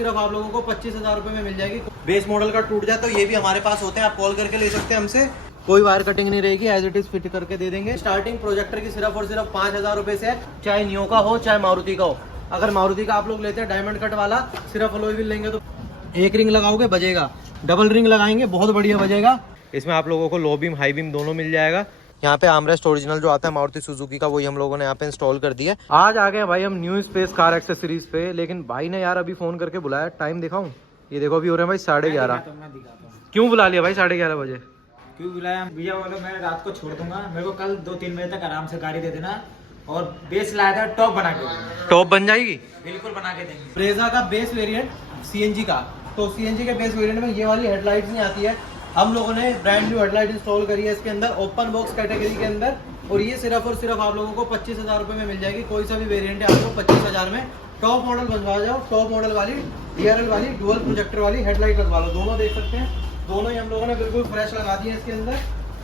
सिर्फ आप लोगों को 25,000 रुपए में मिल जाएगी। बेस मॉडल का टूट जाए तो ये भी हमारे पास होते हैं, आप कॉल करके ले सकते हैं हमसे। कोई वायर कटिंग नहीं रहेगी, एज इट इज फिट करके दे देंगे। स्टार्टिंग प्रोजेक्टर की सिर्फ और सिर्फ 5,000 रुपए से है, चाहे नियो का हो चाहे मारुति का हो। अगर मारुति का आप लोग लेते हैं डायमंड कट वाला, सिर्फ अलॉय व्हील लेंगे तो एक रिंग लगाओगे बजेगा, डबल रिंग लगाएंगे बहुत बढ़िया बजेगा। इसमें आप लोगों को लो बीम हाई बीम दोनों मिल जाएगा। यहाँ पे आर्मरेस्ट ओरिजिनल जो आता है मारुति सुजुकी का, वही हम लोगों ने यहाँ पे इंस्टॉल कर दिया है। आज आ गए भाई हम न्यू स्पेस कार एक्सेसरीज पे, लेकिन भाई ने यार अभी फोन करके बुलाया। टाइम दिखाऊं, ये देखो अभी हो रहे हैं भाई 11:30। क्यों बुला लिया भाई 11:30 बजे? क्यों बुलाया भैया? बोलो मैं रात को छोड़ दूंगा, मेरे को कल 2-3 बजे तक आराम से गाड़ी दे देना। और बेस लाया था, टॉप बना के देना। टॉप बन जाएगी, बिल्कुल बना के देंगे। ब्रेजा का बेस वेरिएंट सीएनजी का, तो सीएनजी के बेस वेरिएंट में ये वाली हेडलाइट्स नहीं आती है। हम लोगों ने ब्रांड न्यू हेडलाइट इंस्टॉल करी है इसके अंदर, ओपन बॉक्स कैटेगरी के अंदर। और ये सिर्फ और सिर्फ आप लोगों को 25,000 रुपए में मिल जाएगी। कोई सा भी वेरिएंट है आपको 25,000 में। टॉप मॉडल बनवा जाओ, टॉप मॉडल वाली डीआरएल वाली डुअल प्रोजेक्टर वाली हेडलाइट लगवा लो। दोनों देख सकते हैं, दोनों ही हम लोगों ने बिल्कुल फ्रेश लगा दी है इसके अंदर।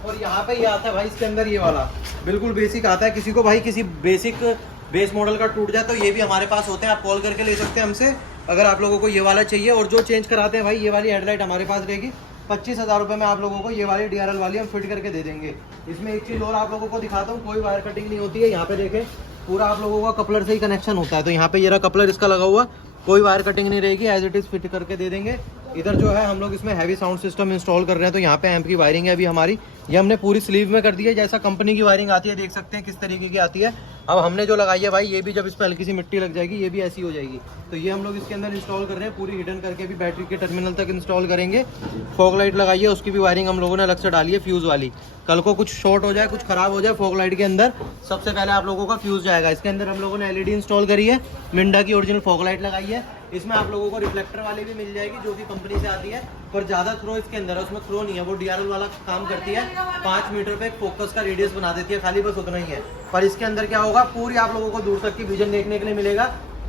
और यहाँ पे ये आता है भाई इसके अंदर, ये वाला बिल्कुल बेसिक आता है। किसी को भाई किसी बेसिक बेस मॉडल का टूट जाए तो ये भी हमारे पास होते हैं, आप कॉल करके ले सकते हैं हमसे। अगर आप लोगों को ये वाला चाहिए, और जो चेंज कराते हैं भाई ये वाली हेडलाइट हमारे पास रहेगी। 25,000 रुपये में आप लोगों को ये वाली डीआरएल वाली हम फिट करके दे देंगे। इसमें एक चीज़ और आप लोगों को दिखाता हूँ, कोई वायर कटिंग नहीं होती है। यहाँ पे देखें, पूरा आप लोगों का कपलर से ही कनेक्शन होता है। तो यहाँ पे ये रहा कपलर इसका लगा हुआ, कोई वायर कटिंग नहीं रहेगी, एज इट इज़ फिट करके दे देंगे। इधर जो है हम लोग इसमें हैवी साउंड सिस्टम इंस्टॉल कर रहे हैं, तो यहाँ पे एम्प की वायरिंग है अभी हमारी, ये हमने पूरी स्लीव में कर दी है। जैसा कंपनी की वायरिंग आती है, देख सकते हैं किस तरीके की आती है। अब हमने जो लगाई है भाई, ये भी जब इस पर हल्की सी मिट्टी लग जाएगी ये भी ऐसी हो जाएगी। तो ये हम लोग इसके अंदर इंस्टॉल कर रहे हैं, पूरी हिडन करके भी बैटरी के टर्मिनल तक इंस्टॉल करेंगे। फॉग लाइट लगाई है, उसकी भी वायरिंग हम लोगों ने अलग से डाली है फ्यूज़ वाली। कल को कुछ शॉर्ट हो जाए, कुछ खराब हो जाए फॉग लाइट के अंदर, सबसे पहले आप लोगों का फ्यूज़ जाएगा। इसके अंदर हम लोगों ने एलईडी इंस्टॉल करी है, मिंडा की ओरिजिनल फॉग लाइट लगाई है। इसमें आप लोगों को रिफ्लेक्टर वाली भी मिल जाएगी जो कि कंपनी से आती है, पर ज़्यादा थ्रो इसके अंदर है, उसमें थ्रो नहीं है। वो डीआरएल वाला काम करती है, 5 मीटर पे फोकस का रेडियस बना देती है, खाली बस उतना ही है। पर इसके अंदर क्या होगा, पूरी आप लोगों को दूर तक की विजन देखने के लिए मिलेगा।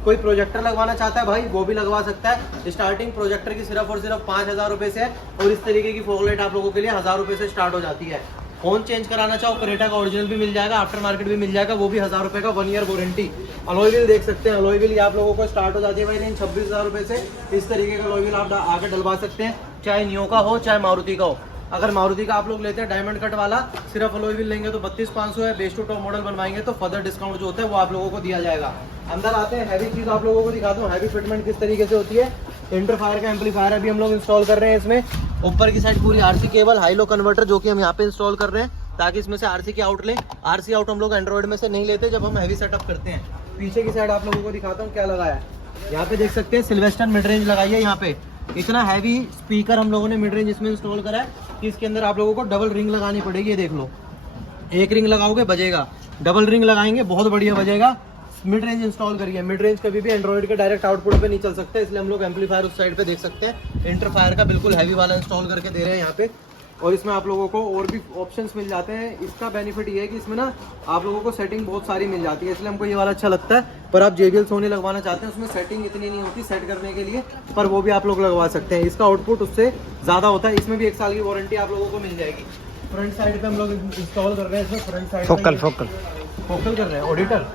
कोई प्रोजेक्टर लगवाना चाहता है भाई, वो भी लगवा सकता है। स्टार्टिंग प्रोजेक्टर की सिर्फ और सिर्फ 5,000 रुपये से है, और इस तरीके की फॉग लाइट आप लोगों के लिए 1,000 रुपये से स्टार्ट हो जाती है। फोन चेंज कराना चाहो, क्रेटा का ओरिजिनल भी मिल जाएगा, आफ्टर मार्केट भी मिल जाएगा, वो भी 1,000 रुपये का 1 ईयर वारंटी। अलॉय व्हील देख सकते हैं, अलॉय व्हील आप लोगों को स्टार्ट हो जाती है भाई रेंज 26,000 रुपये से। इस तरीके का अलॉय व्हील आप आगे डलवा सकते हैं, चाहे नियो का हो चाहे मारुति का हो। अगर मारुति का आप लोग लेते हैं डायमंड कट वाला, सिर्फ अलॉय व्हील लेंगे तो 32,500 है। बेस टू टॉप मॉडल बनवाएंगे तो फर्दर डिस्काउंट जो होता है वो आप लोगों को दिया जाएगा। अंदर आते हैं, हैवी चीज़ आप लोगों को दिखाता हूँ, हैवी फिटमेंट किस तरीके से होती है। इंटरफायर का एम्पलीफायर अभी हम लोग इंस्टॉल कर रहे हैं इसमें। ऊपर की साइड पूरी RC cable, high low converter जो कि हम यहाँ पे इंस्टॉल कर रहे हैं, ताकि इसमें से आरसी की आउट लें। आरसी आउट हम लोग एंड्रॉइड में से नहीं लेते जब हम हैवी सेटअप करते हैं। पीछे की साइड आप लोगों को दिखाता हूँ क्या लगाया है। यहाँ पे देख सकते हैं सिल्वेस्टर मिड रेंज लगाई है। यहाँ पे इतना हैवी स्पीकर हम लोगों ने मिड रेंज इसमें इंस्टॉल करा है कि इसके अंदर आप लोगों को डबल रिंग लगानी पड़ेगी। ये देख लो, एक रिंग लगाओगे बजेगा, डबल रिंग लगाएंगे बहुत बढ़िया बजेगा। मिड रेंज इंस्टॉल करिए, मिड रेंज कभी भी एंड्रॉइड के डायरेक्ट आउटपुट पे नहीं चल सकते, इसलिए हम लोग एम्पलीफायर उस साइड पे देख सकते हैं। इंटरफायर का बिल्कुल हैवी वाला इंस्टॉल करके दे रहे हैं यहाँ पे। और इसमें आप लोगों को और भी ऑप्शंस मिल जाते हैं। इसका बेनिफिट ये है कि इसमें ना आप लोगों को सेटिंग बहुत सारी मिल जाती है, इसलिए हमको ये वाला अच्छा लगता है। पर आप JBL सोनी लगवाना चाहते हैं, उसमें सेटिंग इतनी नहीं होती सेट करने के लिए, पर वो भी आप लोग लगवा सकते हैं। इसका आउटपुट उससे ज़्यादा होता है। इसमें भी 1 साल की वारंटी आप लोगों को मिल जाएगी। फ्रंट साइड पे हम लोग इंस्टॉल कर रहे हैं इसमें, फ्रंट साइड फोकल कर रहे हैं। ऑडिटर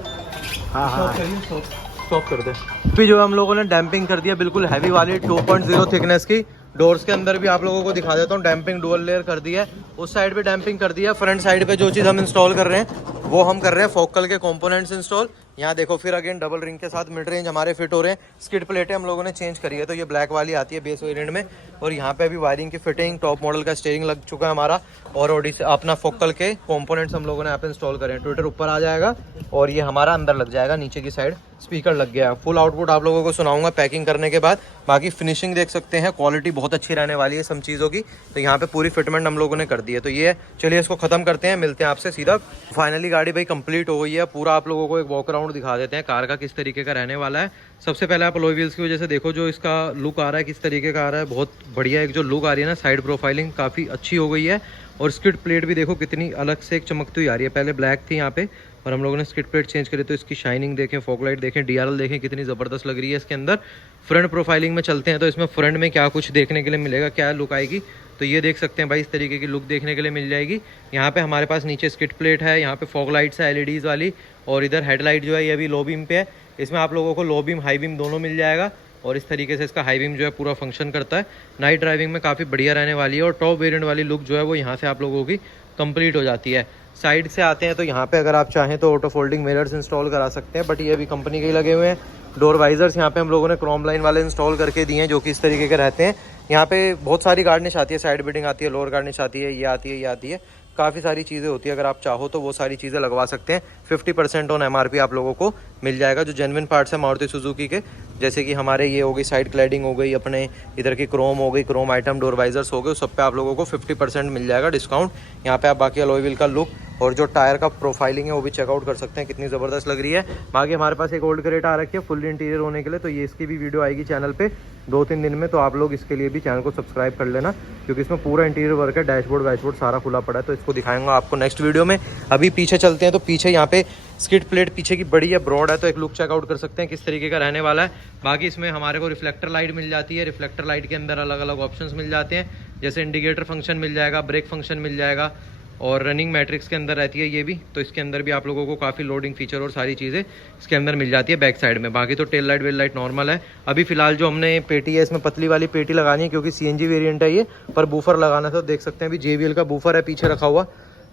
स्टॉप कर दे। अभी जो हम लोगों ने डैम्पिंग कर दिया बिल्कुल हैवी वाली 2.0 थिकनेस की। डोर्स के अंदर भी आप लोगों को दिखा देता हूँ, डैम्पिंग डुअल लेयर कर दी है। उस साइड पे डैम्पिंग कर दिया। फ्रंट साइड पे जो चीज़ हम इंस्टॉल कर रहे हैं वो हम कर रहे हैं फोकल के कंपोनेंट्स इंस्टॉल। यहाँ देखो फिर अगेन डबल रिंग के साथ मिड रेंज हमारे फिट हो रहे हैं। स्किड प्लेटें हम लोगों ने चेंज करी है, तो ये ब्लैक वाली आती है बेस वेरिएंट में। और यहाँ पे अभी वायरिंग की फिटिंग, टॉप मॉडल का स्टीयरिंग लग चुका है हमारा, और अपना फोकल के कंपोनेंट्स हम लोगों ने यहाँ पे इंस्टॉल करे हैं। ट्विटर ऊपर आ जाएगा और ये हमारा अंदर लग जाएगा, नीचे की साइड स्पीकर लग गया है। फुल आउटपुट आप लोगों को सुनाऊंगा पैकिंग करने के बाद। बाकी फिनिशिंग देख सकते हैं, क्वालिटी बहुत अच्छी रहने वाली है सब चीज़ों की। तो यहाँ पे पूरी फिटमेंट हम लोगों ने कर दी है। तो ये चलिए इसको खत्म करते हैं, मिलते हैं आपसे सीधा। फाइनली गाड़ी भाई कंप्लीट हो गई है। पूरा आप लोगों को एक वॉक अराउंड दिखा देते हैं कार का किस तरीके का रहने वाला है। सबसे पहले आप अलॉय व्हील्स की वजह से देखो जो इसका लुक आ रहा है, किस तरीके का आ रहा है। बहुत बढ़िया एक जो लुक आ रही है ना, साइड प्रोफाइलिंग काफ़ी अच्छी हो गई है। और स्किड प्लेट भी देखो कितनी अलग से एक चमकती हुई आ रही है। पहले ब्लैक थी यहाँ पे, और हम लोगों ने स्किड प्लेट चेंज करी, तो इसकी शाइनिंग देखें, फॉग लाइट देखें, डीआरएल देखें कितनी ज़बरदस्त लग रही है इसके अंदर। फ्रंट प्रोफाइलिंग में चलते हैं तो इसमें फ्रंट में क्या कुछ देखने के लिए मिलेगा, क्या लुक आएगी, तो ये देख सकते हैं भाई। इस तरीके की लुक देखने के लिए मिल जाएगी। यहाँ पे हमारे पास नीचे स्किड प्लेट है, यहाँ पे फॉग लाइट्स है LEDs वाली, और इधर हेडलाइट जो है ये भी लो बीम पे है। इसमें आप लोगों को लो बीम हाई बीम दोनों मिल जाएगा। और इस तरीके से इसका हाई बीम जो है पूरा फंक्शन करता है। नाइट ड्राइविंग में काफ़ी बढ़िया रहने वाली है और टॉप वेरिएंट वाली लुक जो है वो यहाँ से आप लोगों की कंप्लीट हो जाती है। साइड से आते हैं तो यहाँ पे अगर आप चाहें तो ऑटो फोल्डिंग मिरर्स इंस्टॉल करा सकते हैं, बट ये भी कंपनी के ही लगे हुए हैं। डोर वाइजर्स यहाँ पे हम लोगों ने क्रोम लाइन वाले इंस्टॉल करके दिए हैं जो कि इस तरीके के रहते हैं। यहाँ पे बहुत सारी गार्निश आती है, साइड बिल्डिंग आती है, लोअर गार्निश आती है, ये आती है, ये आती है, काफ़ी सारी चीज़ें होती है। अगर आप चाहो तो वो सारी चीज़ें लगवा सकते हैं। 50% ऑन MRP आप लोगों को मिल जाएगा। जो जेन्युइन पार्ट्स है मारुति सुजुकी के, जैसे कि हमारे ये हो गई साइड क्लैडिंग हो गई, अपने इधर की क्रोम हो गई, क्रोम आइटम, डोर वाइजर्स हो गए, उस सब पे आप लोगों को 50% मिल जाएगा डिस्काउंट। यहाँ पे आप बाकी अलॉय व्हील का लुक और जो टायर का प्रोफाइलिंग है वो भी चेकआउट कर सकते हैं, कितनी ज़बरदस्त लग रही है। बाकी हमारे पास एक ओल्ड क्रेटा आ रखी है फुल इंटीरियर होने के लिए, तो ये इसकी भी वीडियो आएगी चैनल पे 2-3 दिन में, तो आप लोग इसके लिए भी चैनल को सब्सक्राइब कर लेना, क्योंकि इसमें पूरा इंटीरियर वर्क है, डैशबोर्ड वैशबोर्ड सारा खुला पड़ा है, तो इसको दिखाऊंगा आपको नेक्स्ट वीडियो में। अभी पीछे चलते हैं, तो पीछे यहाँ पे स्किड प्लेट पीछे की बड़ी है, ब्रॉड है, तो एक लुक चेकआउट कर सकते हैं किस तरीके का रहने वाला है। बाकी इसमें हमारे को रिफ्लेक्टर लाइट मिल जाती है। रिफ्लेक्टर लाइट के अंदर अलग अलग ऑप्शंस मिल जाते हैं, जैसे इंडिकेटर फंक्शन मिल जाएगा, ब्रेक फंक्शन मिल जाएगा, और रनिंग मैट्रिक्स के अंदर रहती है ये भी, तो इसके अंदर भी आप लोगों को काफ़ी लोडिंग फीचर और सारी चीज़ें इसके अंदर मिल जाती है बैक साइड में। बाकी तो tail light well light normal है। अभी फिलहाल जो हमने पेटी है, इसमें पतली वाली पेटी लगानी है क्योंकि CNG वेरिएंट है ये, पर बूफर लगाना था, तो देख सकते हैं अभी JBL का बूफर है पीछे रखा हुआ।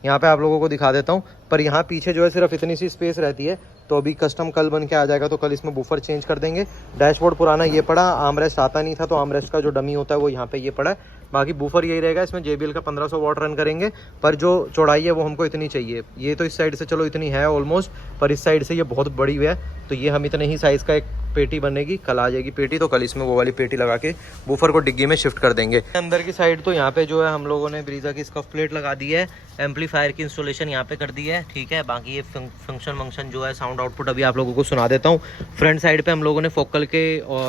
यहाँ पे आप लोगों को दिखा देता हूँ, पर यहाँ पीछे जो है सिर्फ इतनी सी स्पेस रहती है, तो अभी कस्टम कल बन के आ जाएगा, तो कल इसमें बूफर चेंज कर देंगे। डैशबोर्ड पुराना ये पड़ा, आर्मरेस्ट आता नहीं था, तो आर्मरेस्ट का जो डमी होता है वो यहाँ पे ये पड़ा है। बाकी बूफर यही रहेगा। इसमें JBL का 1500 वाट रन करेंगे, पर जो चौड़ाई है वो हमको इतनी चाहिए। ये तो इस साइड से चलो इतनी है ऑलमोस्ट, पर इस साइड से ये बहुत बड़ी है, तो ये हम इतने ही साइज़ का एक पेटी बनेगी, कल आ जाएगी पेटी, तो कल इसमें वो वाली पेटी लगा के बूफर को डिग्गी में शिफ्ट कर देंगे। अंदर की साइड तो यहाँ पे जो है हम लोगों ने ब्रीजा की स्कफ प्लेट लगा दी है, एम्पलीफायर की इंस्टॉलेशन यहाँ पे कर दी है, ठीक है। बाकी ये फंक्शन जो है साउंड आउटपुट अभी आप लोगों को सुना देता हूँ। फ्रंट साइड पे हम लोगों ने फोकल के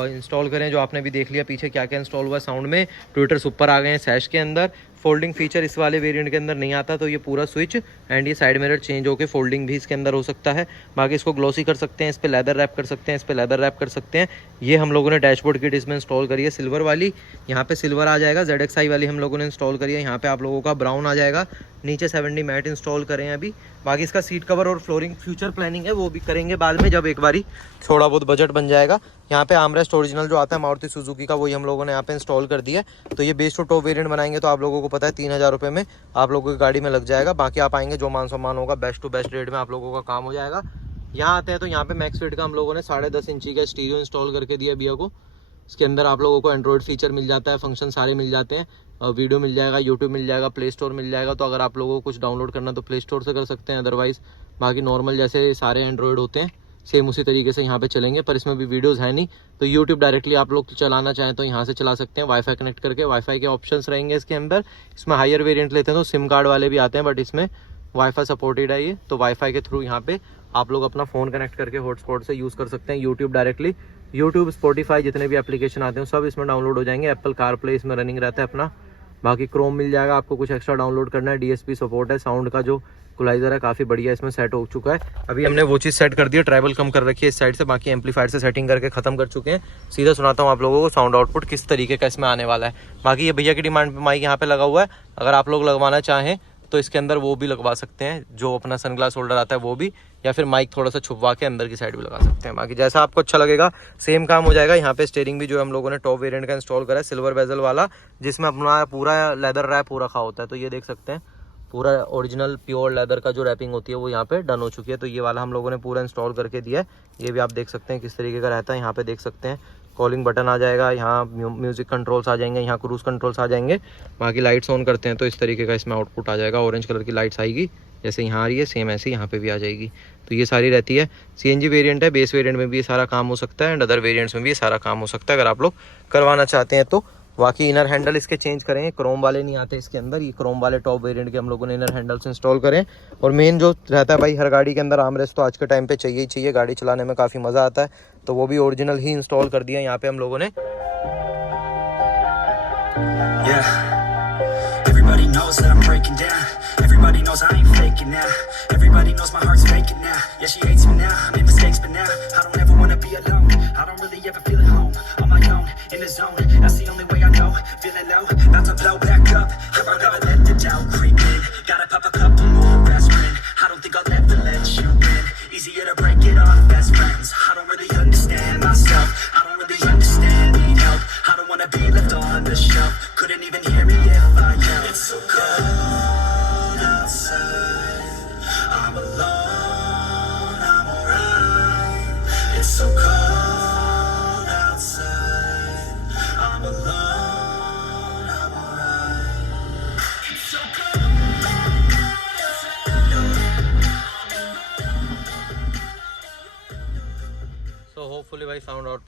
इंस्टॉल करें, जो आपने भी देख लिया पीछे क्या क्या इंस्टॉल हुआ है साउंड में। ट्विटर्स ऊपर आ गए हैं सैश के अंदर। फोल्डिंग फीचर इस वाले वेरिएंट के अंदर नहीं आता, तो ये पूरा स्विच एंड ये साइड मिरर चेंज होकर फोल्डिंग भी इसके अंदर हो सकता है। बाकी इसको ग्लॉसी कर सकते हैं, इस पे लेदर रैप कर सकते हैं, इस पे लेदर रैप कर सकते हैं। ये हम लोगों ने डैशबोर्ड किट इसमें इंस्टॉल करी है सिल्वर वाली, यहाँ पे सिल्वर आ जाएगा। ZXi वाली हम लोगों ने इंस्टॉल करी है, यहाँ पे आप लोगों का ब्राउन आ जाएगा। नीचे 70 मैट इंस्टॉल करें अभी। बाकी इसका सीट कवर और फ्लोरिंग फ्यूचर प्लानिंग है, वो भी करेंगे बाद में, जब एक बारी थोड़ा बहुत बजट बन जाएगा। यहाँ पे आर्मरेस्ट ओरिजिनल जो आता है मारुति सुजुकी का, वही हम लोगों ने यहाँ पे इंस्टॉल कर दिया है। तो ये बेस टू टॉप वेरिएंट बनाएंगे तो आप लोगों को पता है 3000 रुपये में आप लोगों की गाड़ी में लग जाएगा। बाकी आप आएंगे जो मान सम्मान होगा, बेस्ट टू बेस्ट रेट में आप लोगों का काम हो जाएगा। यहाँ आते हैं तो यहाँ पे मैक्स फिट का हम लोगों ने 10.5 इंची का स्टीरियो इंस्टॉल करके दिया भैया को। इसके अंदर आप लोगों को एंड्रॉइड फीचर मिल जाता है, फंक्शन सारे मिल जाते हैं, वीडियो मिल जाएगा, यूट्यूब मिल जाएगा, प्ले स्टोर मिल जाएगा। तो अगर आप लोगों को कुछ डाउनलोड करना तो प्ले स्टोर से कर सकते हैं, अदरवाइज बाकी नॉर्मल जैसे सारे एंड्रॉइड होते हैं सेम उसी तरीके से यहाँ पे चलेंगे। पर इसमें भी वीडियोस है नहीं, तो यूट्यूब डायरेक्टली आप लोग चलाना चाहें तो यहाँ से चला सकते हैं, वाईफाई कनेक्ट करके। वाईफाई के ऑप्शंस रहेंगे इसके अंदर। इसमें हायर वेरिएंट लेते हैं तो सिम कार्ड वाले भी आते हैं, बट इसमें वाईफाई सपोर्टेड है ये, तो वाईफाई के थ्रू यहाँ पे आप लोग अपना फ़ोन कनेक्ट करके हॉटस्पॉट से यूज़ कर सकते हैं यूट्यूब डायरेक्टली। यूट्यूब, स्पॉटिफाई जितने भी एप्लीकेशन आते हैं सब इसमें डाउनलोड हो जाएंगे। एप्पल कारप्ले इसमें रनिंग रहता है अपना। बाकी क्रोम मिल जाएगा, आपको कुछ एक्स्ट्रा डाउनलोड करना है। DSP सपोर्ट है, साउंड का जो इक्वलाइजर है काफ़ी बढ़िया इसमें सेट हो चुका है। अभी हमने वो चीज़ सेट कर दी है, ट्रैवल कम कर रखी है इस साइड से। बाकी एम्पलीफायर से सेटिंग करके ख़त्म कर चुके हैं। सीधा सुनाता हूँ आप लोगों को साउंड आउटपुट किस तरीके का इसमें आने वाला है। बाकी ये भैया की डिमांड पे माइक यहाँ पे लगा हुआ है, अगर आप लोग लगवाना चाहें तो इसके अंदर वो भी लगवा सकते हैं, जो अपना सनग्लास होल्डर आता है वो भी, या फिर माइक थोड़ा सा छुपवा के अंदर की साइड भी लगा सकते हैं। बाकी जैसा आपको अच्छा लगेगा सेम काम हो जाएगा। यहाँ पे स्टीयरिंग भी जो है हम लोगों ने टॉप वेरिएंट का इंस्टॉल करा है, सिल्वर बेजल वाला, जिसमें अपना पूरा लेदर रैप हो रखा होता है। तो ये देख सकते हैं पूरा ओरिजिनल प्योर लेदर का जो रैपिंग होती है वो यहाँ पे डन हो चुकी है। तो ये वाला हम लोगों ने पूरा इंस्टॉल करके दिया है। ये भी आप देख सकते हैं किस तरीके का रहता है। यहाँ पे देख सकते हैं कॉलिंग बटन आ जाएगा, यहाँ म्यूजिक कंट्रोल्स आ जाएंगे, यहाँ क्रूज कंट्रोल्स आ जाएंगे। बाकी लाइट्स ऑन करते हैं तो इस तरीके का इसमें आउटपुट आ जाएगा। ऑरेंज कलर की लाइट्स आएगी, जैसे यहाँ आ रही है सेम ऐसे यहाँ पे भी आ जाएगी। तो ये सारी रहती है। CNG वेरिएंट है, बेस वेरिएंट में भी ये सारा काम हो सकता है एंड अदर वेरिएंट्स में भी ये सारा काम हो सकता है अगर आप लोग करवाना चाहते हैं तो। बाकी इनर हैंडल इसके चेंज करेंगे, क्रोम वाले नहीं आते इसके अंदर। ये क्रोम वाले टॉप वेरिएंट के हम लोगों ने इनर हैंडल्स इंस्टॉल करें। और मेन जो रहता है भाई, हर गाड़ी के अंदर आर्मरेस्ट तो आज के टाइम पे चाहिए ही चाहिए, गाड़ी चलाने में काफ़ी मज़ा आता है। तो वो भी ओरिजिनल ही इंस्टॉल कर दिया यहाँ पे हम लोगों ने। Everybody knows that I'm breaking down. Everybody knows I ain't faking now. Everybody knows my heart's faking now. Yeah, she hates me now. I made mistakes, but now I don't ever wanna be alone. I don't really ever feel at home. On my own, in the zone. That's the only way I know. Feeling low, about to blow back up. I won't ever let the doubt creep in. Gotta pop a couple more aspirin. I don't think I'll ever let you in. Easier to break it off best friends. I don't really understand myself. I don't really understand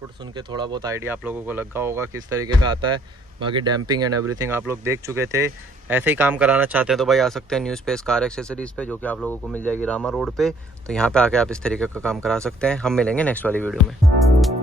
output सुन के थोड़ा बहुत idea आप लोगों को लगा होगा किस तरीके का आता है। बाकी डैम्पिंग एंड एवरीथिंग आप लोग देख चुके थे। ऐसे ही काम कराना चाहते हैं तो भाई आ सकते हैं न्यू स्पेस कार एक्सेसरीज़ पे, जो कि आप लोगों को मिल जाएगी रामा रोड पे। तो यहाँ पे आके आप इस तरीके का काम करा सकते हैं। हम मिलेंगे नेक्स्ट वाली वीडियो में।